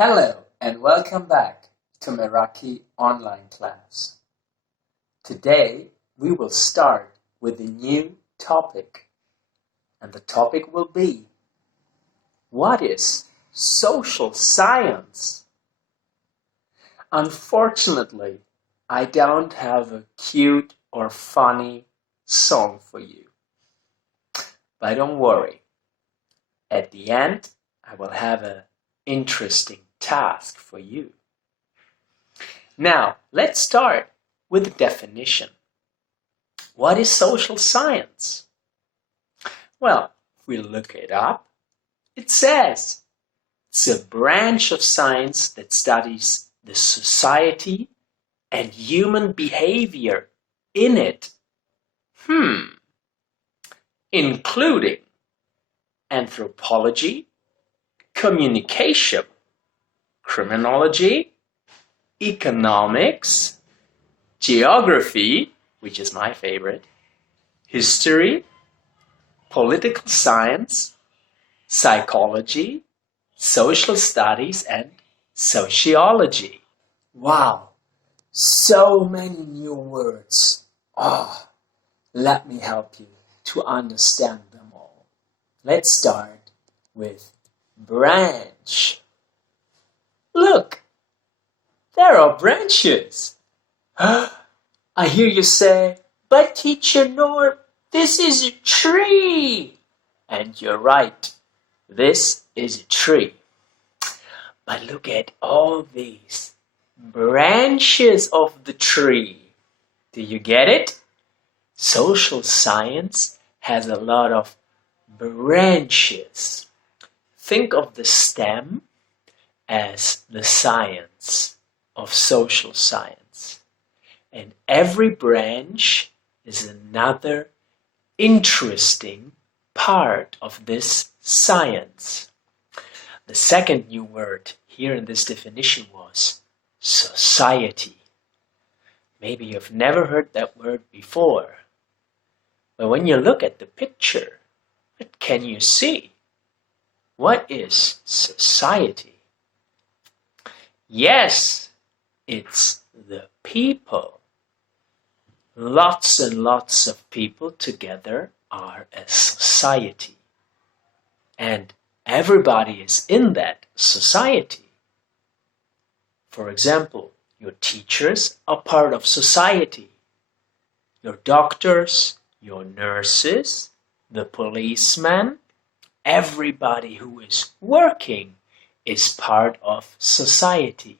Hello and welcome back to Meraki online class. Today we will start with a new topic, and the topic will be, what is social science? Unfortunately, I don't have a cute or funny song for you. But don't worry, at the end I will have an interesting task for you. Now, let's start with the definition. What is social science? Well, if we look it up, it says it's a branch of science that studies the society and human behavior in it. Including anthropology, communication, criminology, economics, geography, which is my favorite, history, political science, psychology, social studies, and sociology. Wow, so many new words. Let me help you to understand them all. Let's start with branch. Look, there are branches. I hear you say, but teacher Norm, this is a tree. And you're right, this is a tree. But look at all these branches of the tree. Do you get it? Social science has a lot of branches. Think of the stem as the science of social science. And every branch is another interesting part of this science. The second new word here in this definition was society. Maybe you've never heard that word before. But when you look at the picture, what can you see? What is society? Yes, it's the people. Lots and lots of people together are a society. And everybody is in that society. For example, your teachers are part of society. Your doctors, your nurses, the policemen, everybody who is working is part of society.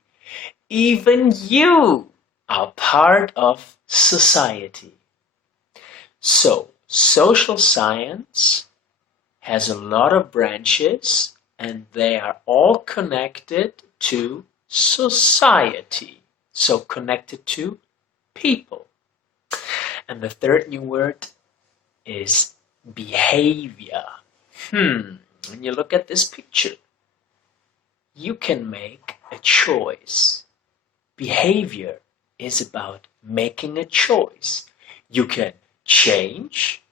Even you are part of society. So, social science has a lot of branches and they are all connected to society. So, connected to people. And the third new word is behavior. When you look at this picture, you can make a choice. Behavior is about making a choice. You can change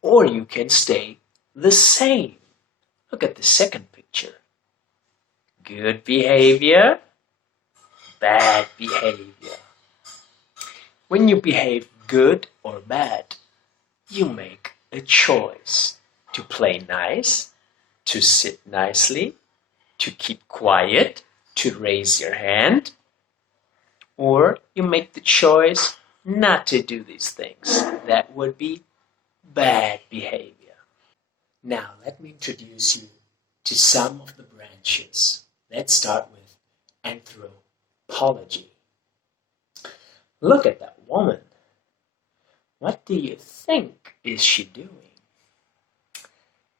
or you can stay the same. Look at the second picture. Good behavior, bad behavior. When you behave good or bad, you make a choice to play nice, to sit nicely, to keep quiet, to raise your hand, or you make the choice not to do these things. That would be bad behavior. Now, let me introduce you to some of the branches. Let's start with anthropology. Look at that woman. What do you think is she doing?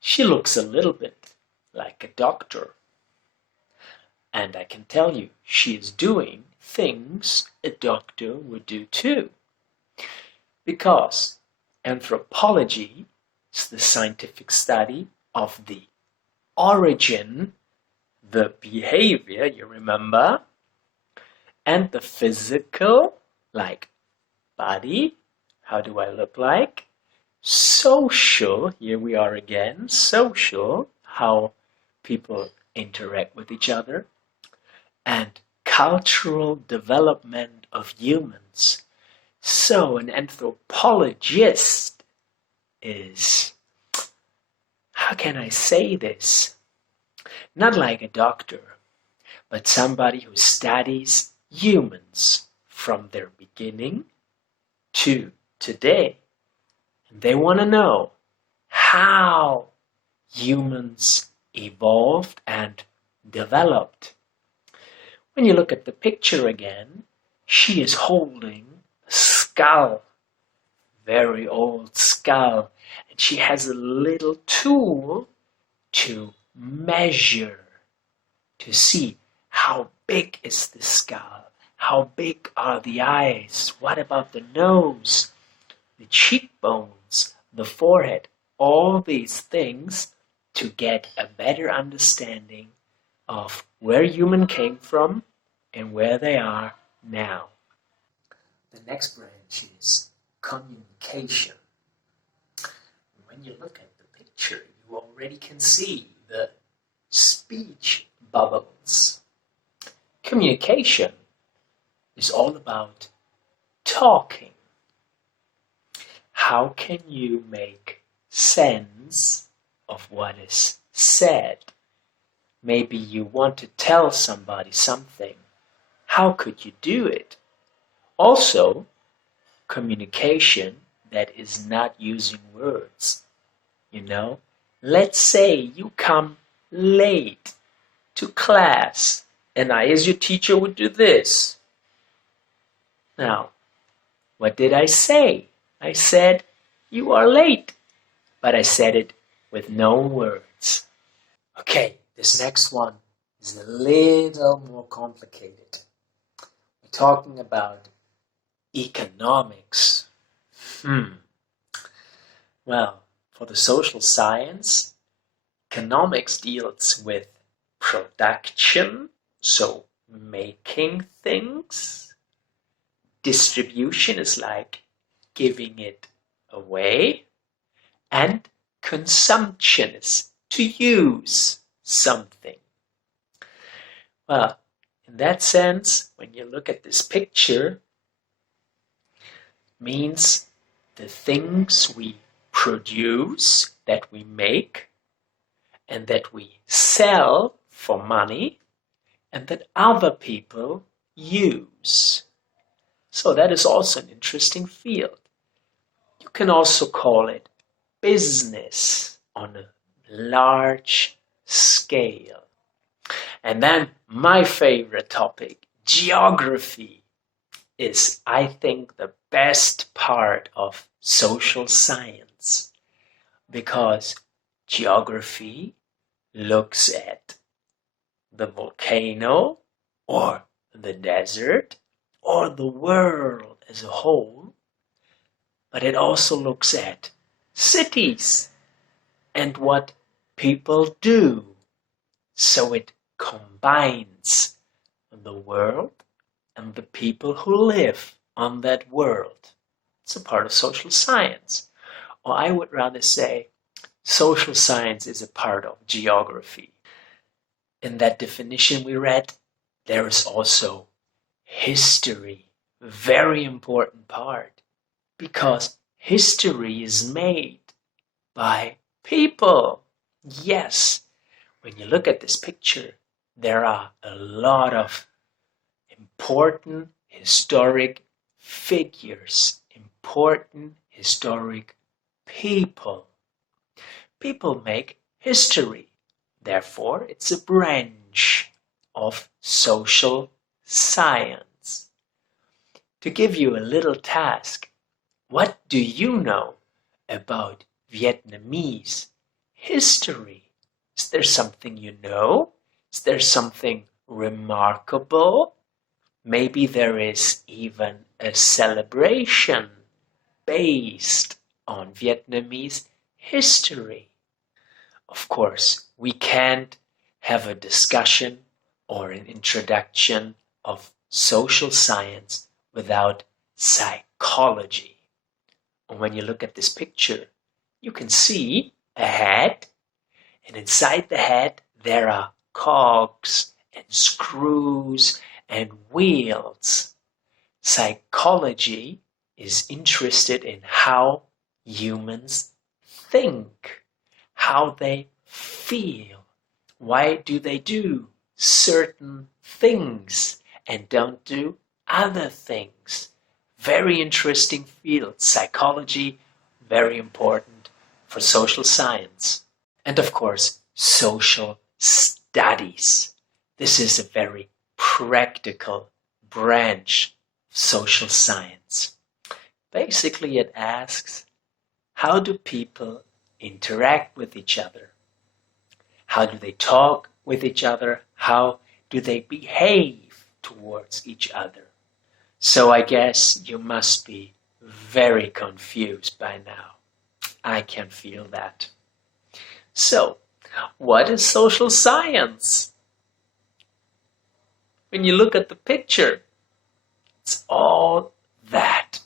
She looks a little bit like a doctor. And I can tell you, she is doing things a doctor would do too. Because anthropology is the scientific study of the origin, the behavior, you remember, and the physical, like body, how do I look like? Social, here we are again, social, how people interact with each other. and cultural development of humans. So an anthropologist is, how can I say this? Not like a doctor, but somebody who studies humans from their beginning to today. And they want to know how humans evolved and developed. When you look at the picture again, she is holding a skull, very old skull, and she has a little tool to measure, to see how big is the skull, how big are the eyes, what about the nose, the cheekbones, the forehead, all these things to get a better understanding of where human came from and where they are now. The next branch is communication. When you look at the picture, you already can see the speech bubbles. Communication is all about talking. How can you make sense of what is said? Maybe you want to tell somebody something. How could you do it? Also, communication that is not using words. You know, let's say you come late to class, and I, as your teacher, would do this. Now, what did I say? I said, you are late, but I said it with no words. Okay, this next one is a little more complicated. We're talking about economics. Well, for the social science, economics deals with production, so making things. Distribution is like giving it away. And consumption is to use something. Well, in that sense, when you look at this picture, means the things we produce, that we make, and that we sell for money, and that other people use. So that is also an interesting field. You can also call it business on a large scale. And then my favorite topic, geography, is, I think, the best part of social science, because geography looks at the volcano or the desert or the world as a whole, but it also looks at cities and what people do. So it combines the world and the people who live on that world. It's a part of social science. Or I would rather say social science is a part of geography. In that definition we read, there is also history, a very important part, because history is made by people. Yes, when you look at this picture, there are a lot of important historic figures, important historic people. People make history. Therefore, it's a branch of social science. To give you a little task, what do you know about Vietnamese history? Is there something you know? Is there something remarkable? Maybe there is even a celebration based on Vietnamese history. Of course, we can't have a discussion or an introduction of social science without psychology. And when you look at this picture, you can see a head, and inside the head there are cogs and screws and wheels. Psychology is interested in how humans think, how they feel. Why do they do certain things and don't do other things? Very interesting field. Psychology, very important for social science. And of course, social studies. This is a very practical branch of social science. Basically, it asks, how do people interact with each other? How do they talk with each other? How do they behave towards each other? So I guess you must be very confused by now. I can feel that. So, what is social science? When you look at the picture, it's all that.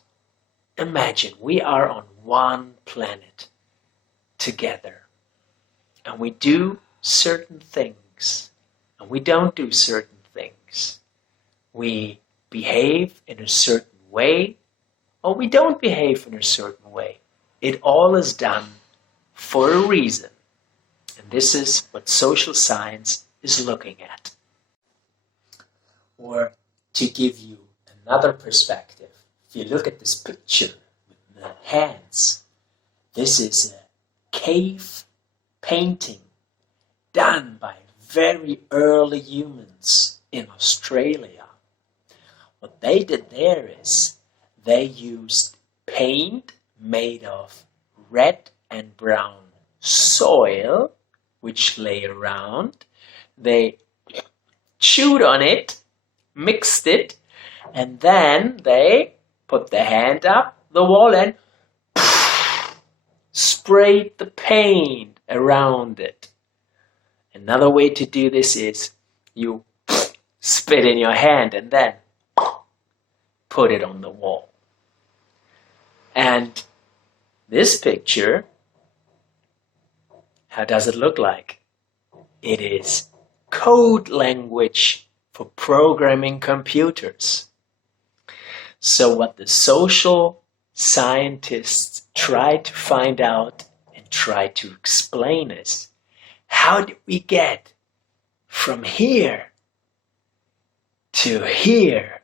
Imagine we are on one planet together, and we do certain things, and we don't do certain things. We behave in a certain way, or we don't behave in a certain way. It all is done for a reason. And this is what social science is looking at. Or to give you another perspective, if you look at this picture with the hands, this is a cave painting done by very early humans in Australia. What they did there is they used paint made of red and brown soil, which lay around. They chewed on it, mixed it, and then they put the hand up the wall and sprayed the paint around it. Another way to do this is you spit in your hand and then put it on the wall. And this picture, how does it look like? It is code language for programming computers. So what the social scientists try to find out and try to explain is, how did we get from here to here?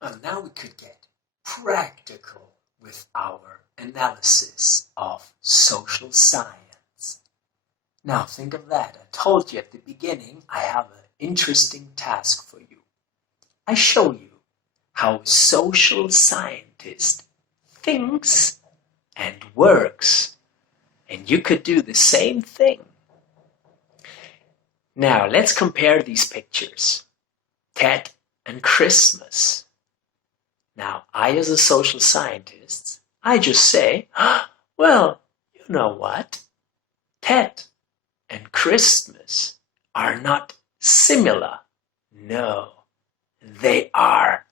And now we could get practical with our analysis of social science. Now think of that. I told you at the beginning I have an interesting task for you. I show you how a social scientist thinks and works, and you could do the same thing. Now let's compare these pictures. Ted and Christmas. Now I, as a social scientist, I just say, well, you know what? Ted and Christmas are not similar. No, they are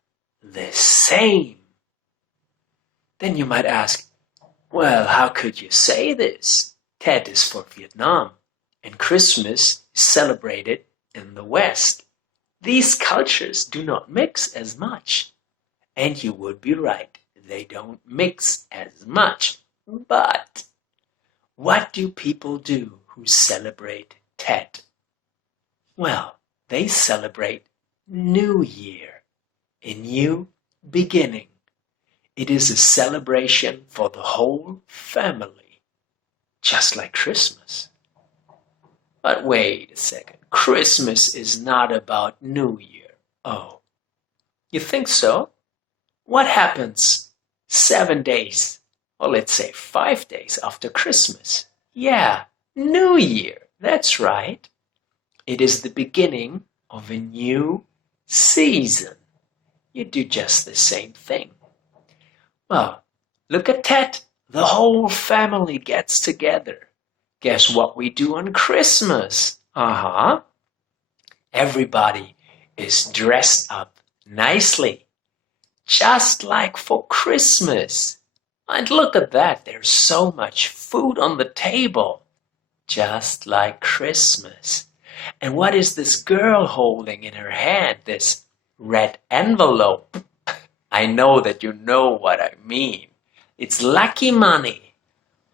the same. Then you might ask, well, how could you say this? Tet is for Vietnam, and Christmas is celebrated in the West. These cultures do not mix as much. And you would be right, they don't mix as much. But what do people do who celebrate Tet? Well, they celebrate New Year, a new beginning. It is a celebration for the whole family, just like Christmas. But wait a second, Christmas is not about New Year. Oh, you think so? What happens 7 days, or let's say 5 days after Christmas? Yeah, New Year, that's right. It is the beginning of a new season. You do just the same thing. Well, look at Tet. The whole family gets together. Guess what we do on Christmas? Everybody is dressed up nicely, just like for Christmas. And look at that, there's so much food on the table, just like Christmas. And what is this girl holding in her hand, this red envelope? I know that you know what I mean. It's lucky money.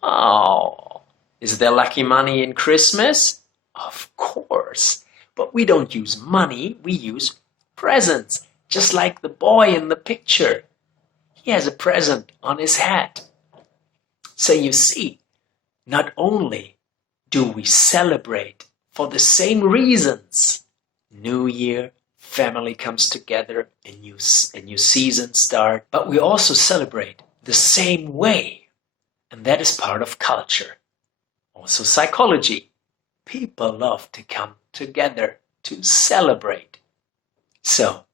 Oh, is there lucky money in Christmas? Of course. But we don't use money, we use presents, just like the boy in the picture. He has a present on his hat. So you see, not only do we celebrate for the same reasons, New Year, family comes together, a new season start, but we also celebrate the same way. And that is part of culture. Also psychology. People love to come together to celebrate. So,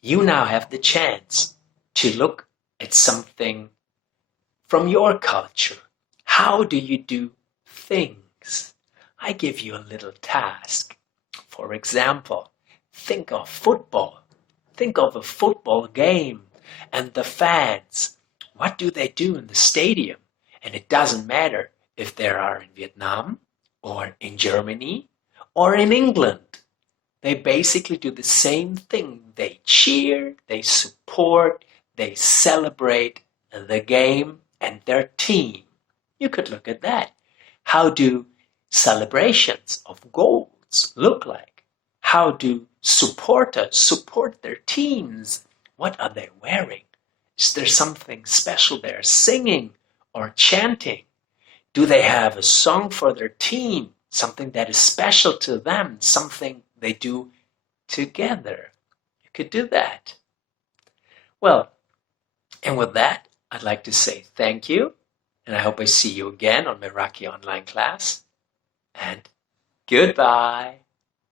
you now have the chance to look at something from your culture. How do you do things? I give you a little task. For example, think of football. Think of a football game and the fans. What do they do in the stadium? And it doesn't matter if they are in Vietnam or in Germany or in England. They basically do the same thing. They cheer, they support, they celebrate the game and their team. You could look at that. How do celebrations of goals look like? How do supporters support their teams? What are they wearing? Is there something special there, singing or chanting? Do they have a song for their team, something that is special to them, something they do together? You could do that. Well, and with that, I'd like to say thank you, and I hope I see you again on Meraki online class, and goodbye.